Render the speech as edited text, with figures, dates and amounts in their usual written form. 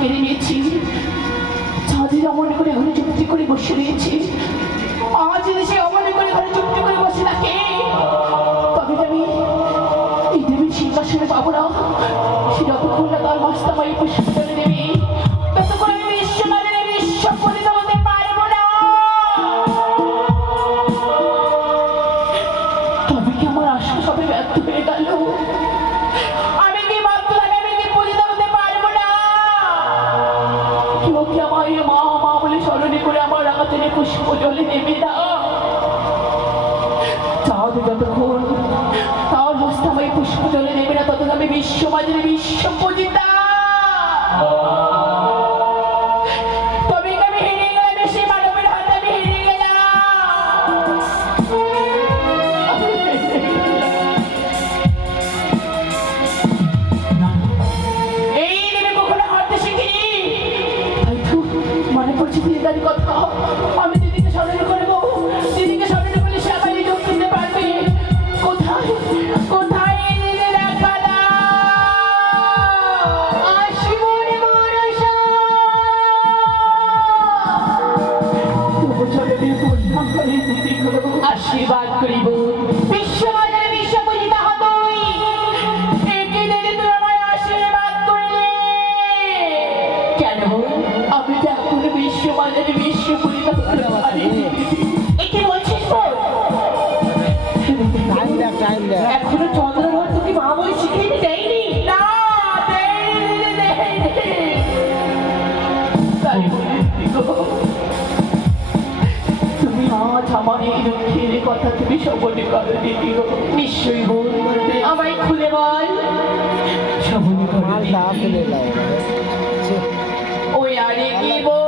মেরে নিয়েছি, চাঁদের অমন করে ঘরে চুক্তি করে বসে রয়েছে। আজ যদি সে অমন করে ঘরে চুক্তি করে বসে থাকে, তবে আমি এই দেবীর সিংহাসনে পাবো না। সে যতক্ষণ না তার মাস্তামাই পুষ্প করে দেবে, ততক্ষণ আমি বিশ্বনাথের বিশ্ব পরিত হতে পারবো না। তবে কি আমার আশা সবে ব্যর্থ হয়ে গেল? আমি কি ভাবতে লাগে আমি কি পরিত হতে পারবো না? কেউ কি আমায় মা মা বলে স্মরণে করে আমার আগাতে পুষ্প জলে নেবে না? চাঁদ যতক্ষণ তার হস্তাময় পুষ্প জলে নেবে না, ততক্ষণ আমি বিশ্ববাজারে বিশ্ব পূজিতা। তবে কি আমি হেরে গেলাম? সেই মানবের হাতে আমি হেরে গেলাম। এই দেবে কখনো হারতে শিখিনি। হয়তো মনে পড়ছে দিদিদার কথা। আমি দিদিকে স্মরণ করবো, দিদিকে স্মরণ করলে সে আমার নিজ দিতে পারবে। কোথায় কোথায় দিদি দেখা দাও? আসিবনে মনসা তবু চলে পূর্ণা করে দিদি আশীর্বাদ করিব। বিশ্ববাজারে বিশ্ব পূজিতা হতই একে দিদি তুই আমায় আশীর্বাদ করলে কেন? আমি তো এখন বিশ্ববাজারে বিশ্ব পূজিতা হতে পারি। একে বলছিস তোর? এখনো চন্দ্রধর তোকে মা বই শিখিয়ে দেয়নি? না, দেয়নি। তাই বলে দিগো, তুমি আজ আমার এই দুঃখের কথা তুমি শ্রবণে করো দিদি গো। নিশ্চয়ই বল, আমায় খুলে বল। শ্রবণে করো। ওই আরে কি বল?